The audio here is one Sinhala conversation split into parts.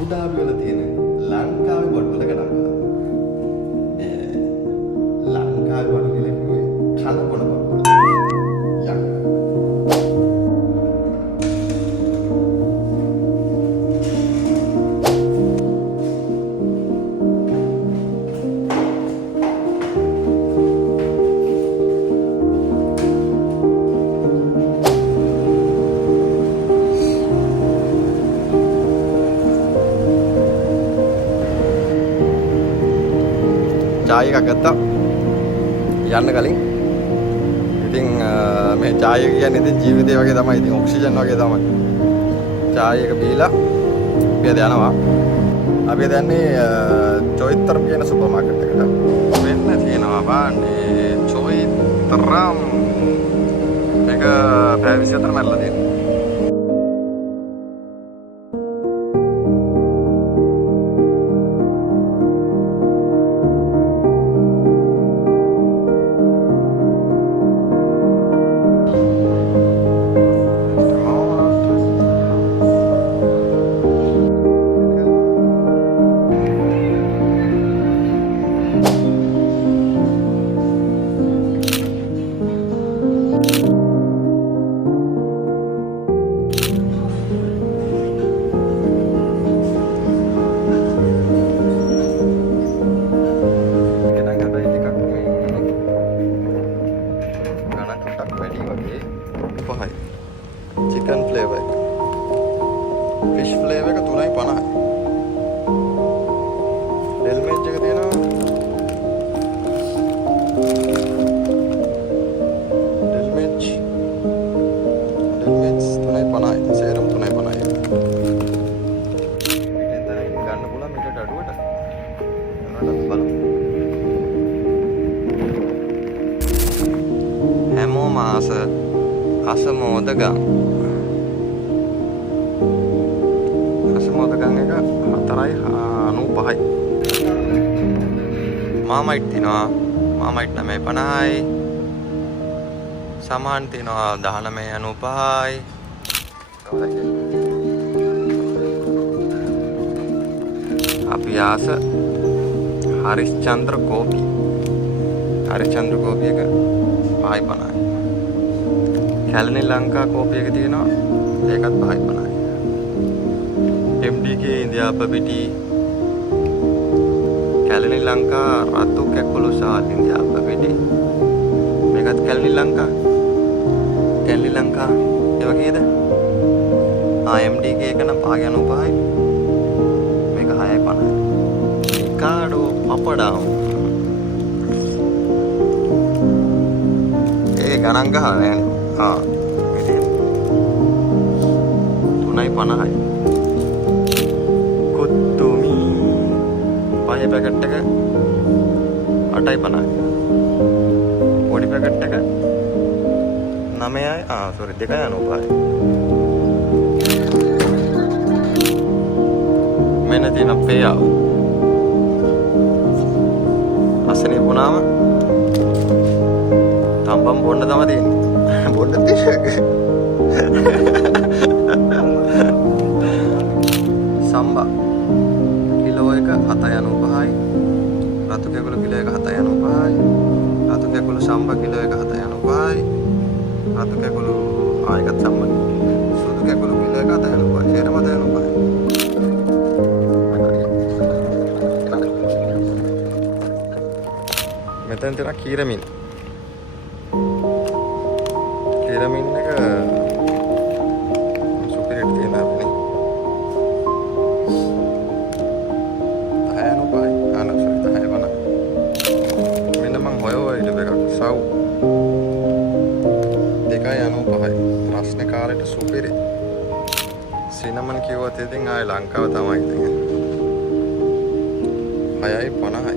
අබුදාබි වල තියෙන ලංකාවේ බඩවල ගණන් කරලා. ලංකාවේ බඩ කියලා කිව්වේ කලබොන බඩවල. යක්. චාය එකක් ගත්තා යන්න කලින්. ඉතින් මේ චාය කියන්නේ ඉතින් ජීවිතය වගේ තමයි. ඉතින් ඔක්සිජන් වගේ තමයි. චාය එක බීලා අපි අද යනවා. අපි දැන්නේ චොයිතරම් කියන සුපර් මාකට් එකට. වෙන්න තියෙනවා බාන්නේ චොයිතරම්. මේක පැවිසි අතර මැරලා තියෙනවා. चिकन फ्लेवर फिश फ्लेवर का तुला ही पाना है डेल में जगह देना डेल मिर्च तुला ही पाना है सेरम तुला ही पाना है गाना बोला मेरे डाडू बेटा बालो हेमो मास අසමෝදගම් එක 4.95යි. මාමයිට් තියනවා මාමයිට් 9.50යි. සමාන් තියනවා 19.95යි. අපි ආස හරිස්චන්ද්‍ර කෝපි එක 5.50යි. කැලණි ලංකා කෝපි එක තියෙනවා ඒකත් 5.50යි. MDK ඉන්දියාප පිටි කැලණි ලංකා රතු කැකුළු සාල් ඉන්දියාප පිටි මේකත් කැලණි ලංකා ඒ වගේද MDK එක නම් 5.95යි. මේක 6.50යි. කාඩෝ පපඩම් ඒ ගණන් ගහන්නේ ඉතින් 3.50යි. කුත්තුමි පහේ පැකට් එක 8.50යි. පොඩි පැකට් එක 9යි. 2.95යි. මෙන්න තියෙන පේයාව. අසනේ වුණාම තම්බම් බොන්න තමයි තියෙන්නේ. බොන්න තියෙන්නේ. සම්බා කිලෝ එක 7.95යි. රතු කැකුළු කිලෝ එක 7.95යි. රතු කැකුළු සම්බා කිලෝ එක 7.95යි. රතු කැකුළු ආයකත් සම්බා සුදු කැකුළු කිලෝ එක 7.95යි. සේරම 7.95යි. මෙතන තියෙන කීරමින් එක සුපිරිට තියෙන අපනේ 10.95යි. 10.50. මෙන්න මං හොයුවා ඊට එකක් සව් 2.95යි. ප්‍රශ්නේ කාලේට සුපිරි සිනමන් කිව්වත් ඉතින් ආයේ ලංකාව තමයි ඉතින් 6.50යි.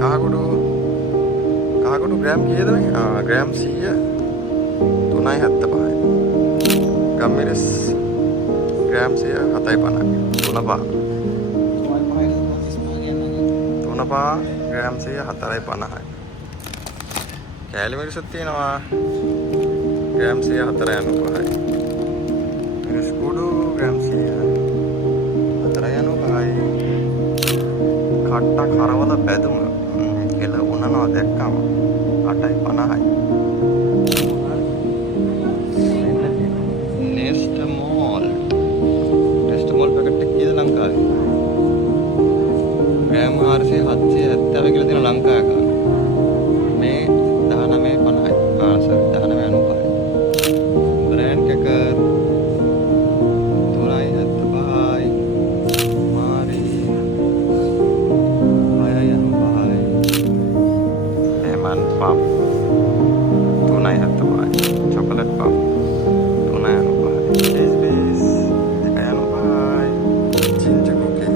කහකුඩු ග්‍රෑම් කීයද මේ? ග්‍රෑම් 100 3.75යි. ගම්මිරිස් ග්‍රෑම් 100 7.50යි. 3.5 ග්‍රෑම් 100 4.50යි. කෑලි මිරිසුත් තියෙනවා ග්‍රෑම් 100 4.95යි. මිරිස් කුඩු ග්‍රෑම් 100 4.95යි. කට්ට කරවල බැදුම එල උනනවා දැක්කම 8.50යි. නෙස්ට් මෝල් පැකට් එක කීයද ලංකාවේ? ග්‍රෑම් 470 කියලා තියෙන ලංකාවේ ගාන. මේ 19.50යි. සර් 19.95යි. බ්‍රෑන්ඩ් එක 3.75යි. මාරි 6.95යි. lemon puff 3.75යි. chocolate puff 3.95යි. cheese whiz 2.95යි. ginger cookie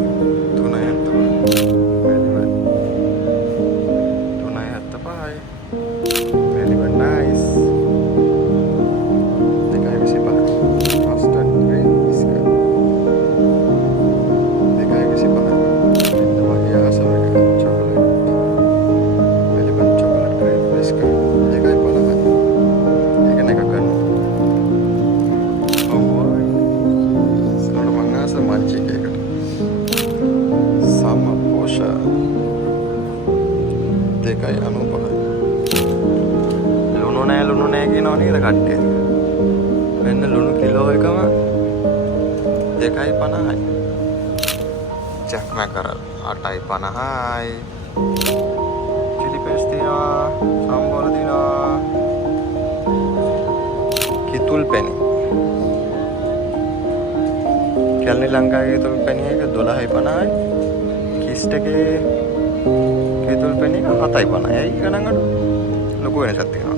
3.75යි. Very nice. Dekai visipah. Custard cream biscuit. Dekai visipah. Ini bagi asal chocolate. Element chocolate cream biscuit. Dekai palahan. Dekai nekakan. Oh, sekarang mengasal mancing dekat. Sama posha. Dekai anu pahai. ලුණු නෑ කියනවා නේද කට්ටිය. මෙන්න ලුණු කිලෝ එකම 2.50යි. ජැක් මැකරල් 8.50යි. චිලි පේස්ට් තියෙනවා, සම්බෝල තියෙනවා. කිතුල් පැණි. කැලණි ලංකාවේ කිතුල් පැණි එක 12.50යි. කිස්ට් එකේ කිතුල් පැණි එක 7.50යි. ඒ ගණන් අඩු. ලොකු වෙනසක් තියෙනවා.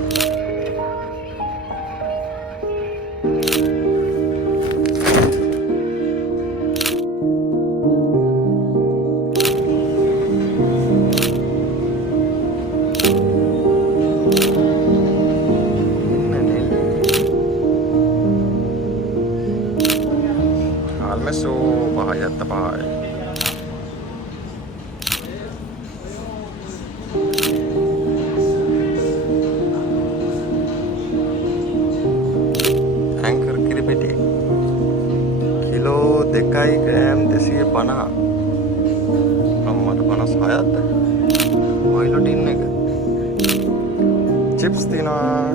Almeso bahaya tebai. Anchor kiripeti. Kilo 2 gram 250. Ammata 56ද? Milo tin එක. Chips තියෙනවා.